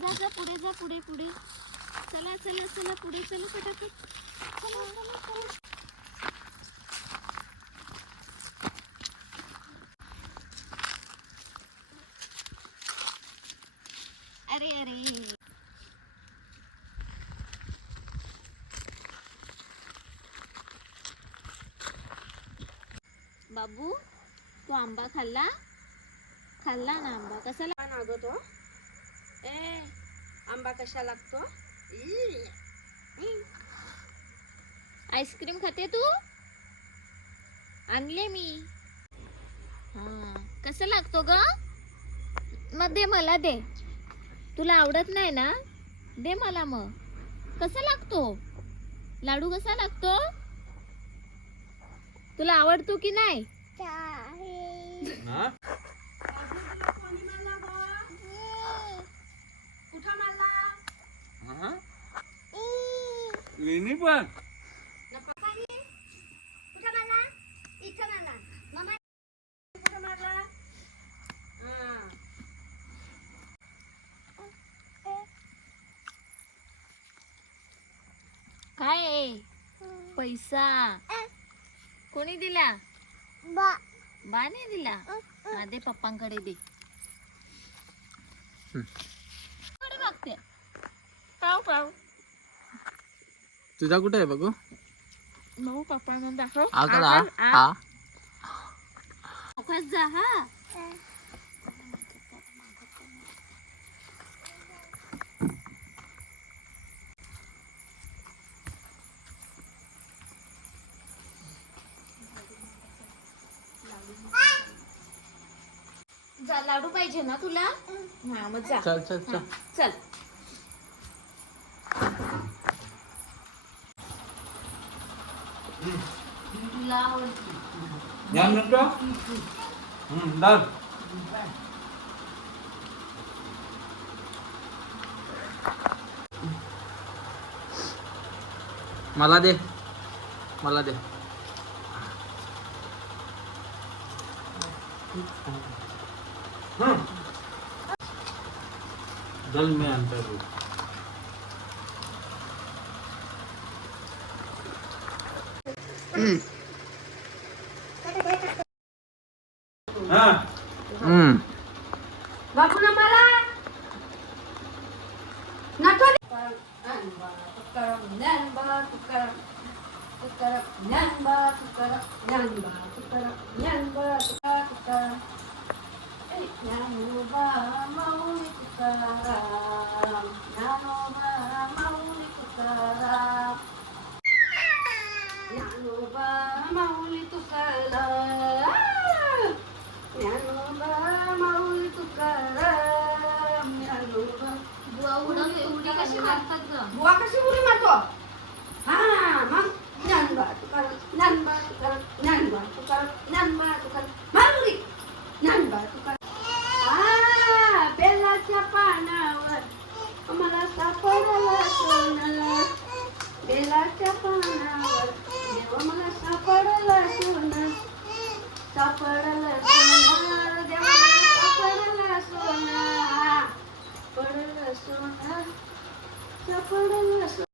जा जा पुढे जा पुढे पुढे. चला चला चला पुढे चला फटाफट चला चला चला अरे अरे बाबू तू आंबा खाल्ला. खाल्ला ना आंबा. कसा लाग- छान अगं तो ए आंबा कशा लागतो? आईस्क्रीम खाते तू? आणले मी. हा कसं लागतो ग? मग दे मला दे. तुला आवडत नाही ना? दे मला मग. कसा लागतो? लाडू कसा लागतो? तुला आवडतो की नाही? वेणी पण. हा काय? पैसा. कोणी दिला? बाने दिला? हा दे पप्पांकडे दे. कडे पाव पाव. तुझा कुठे आहे बघू? भाऊ पप्पांना दाखव. करा आ, आ, सावकाश जा हा. जा लाडू पाहिजे ना तुला? हा मग जा. चल चल चल. चल. तुला आवडते. हम्म मला दे. मला दे. जल मी आणतो तू हा हम्म बापू ना मला नको 양바 마음이 사람 나눠